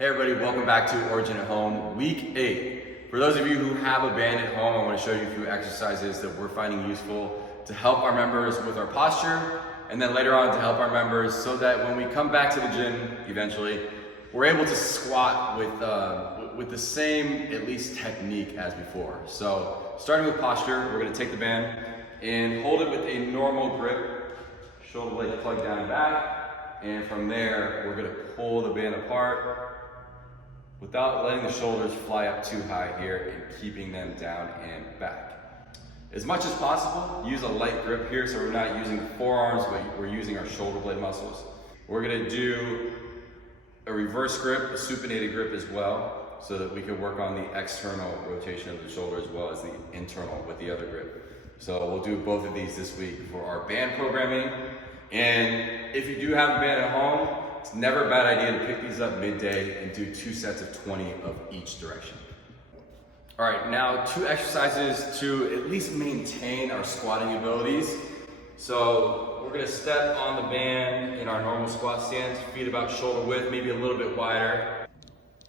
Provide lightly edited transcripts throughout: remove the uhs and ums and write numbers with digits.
Hey everybody, welcome back to Origin at Home, week 8. For those of you who have a band at home, I want to show you a few exercises that we're finding useful to help our members with our posture, and then later on to help our members so that when we come back to the gym eventually, we're able to squat with the same, at least, technique as before. So starting with posture, we're going to take the band and hold it with a normal grip, shoulder blades plugged down and back, and from there we're going to pull the band apart without letting the shoulders fly up too high here and keeping them down and back. As much as possible, use a light grip here so we're not using the forearms, but we're using our shoulder blade muscles. We're gonna do a reverse grip, a supinated grip as well, so that we can work on the external rotation of the shoulder as well as the internal with the other grip. So we'll do both of these this week for our band programming. And if you do have a band at home, it's never a bad idea to pick these up midday and do 2 sets of 20 of each direction. All right, now 2 exercises to at least maintain our squatting abilities. So we're gonna step on the band in our normal squat stance, feet about shoulder width, maybe a little bit wider.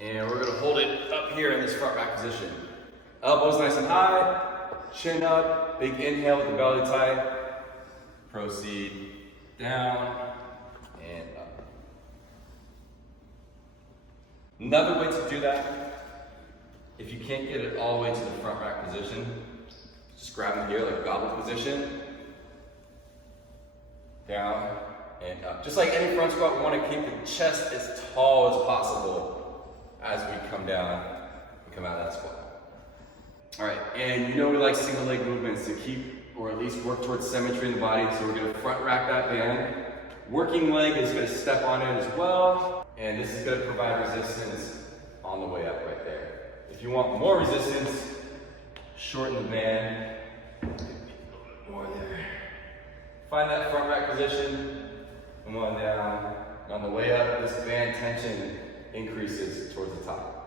And we're gonna hold it up here in this front rack position. Elbows nice and high, chin up, big inhale with the belly tight. Proceed down and up. Another way to do that, if you can't get it all the way to the front rack position, just grab it here like goblet position, down and up. Just like any front squat, we want to keep the chest as tall as possible as we come down and come out of that squat. All right, and you know we like single leg movements to keep, or at least work towards symmetry in the body, so we're going to front rack that band. Working leg is going to step on it as well, and this is going to provide resistance on the way up right there. If you want more resistance, shorten the band. A little bit more there. Find that front rack position, come on down. And on the way up, this band tension increases towards the top.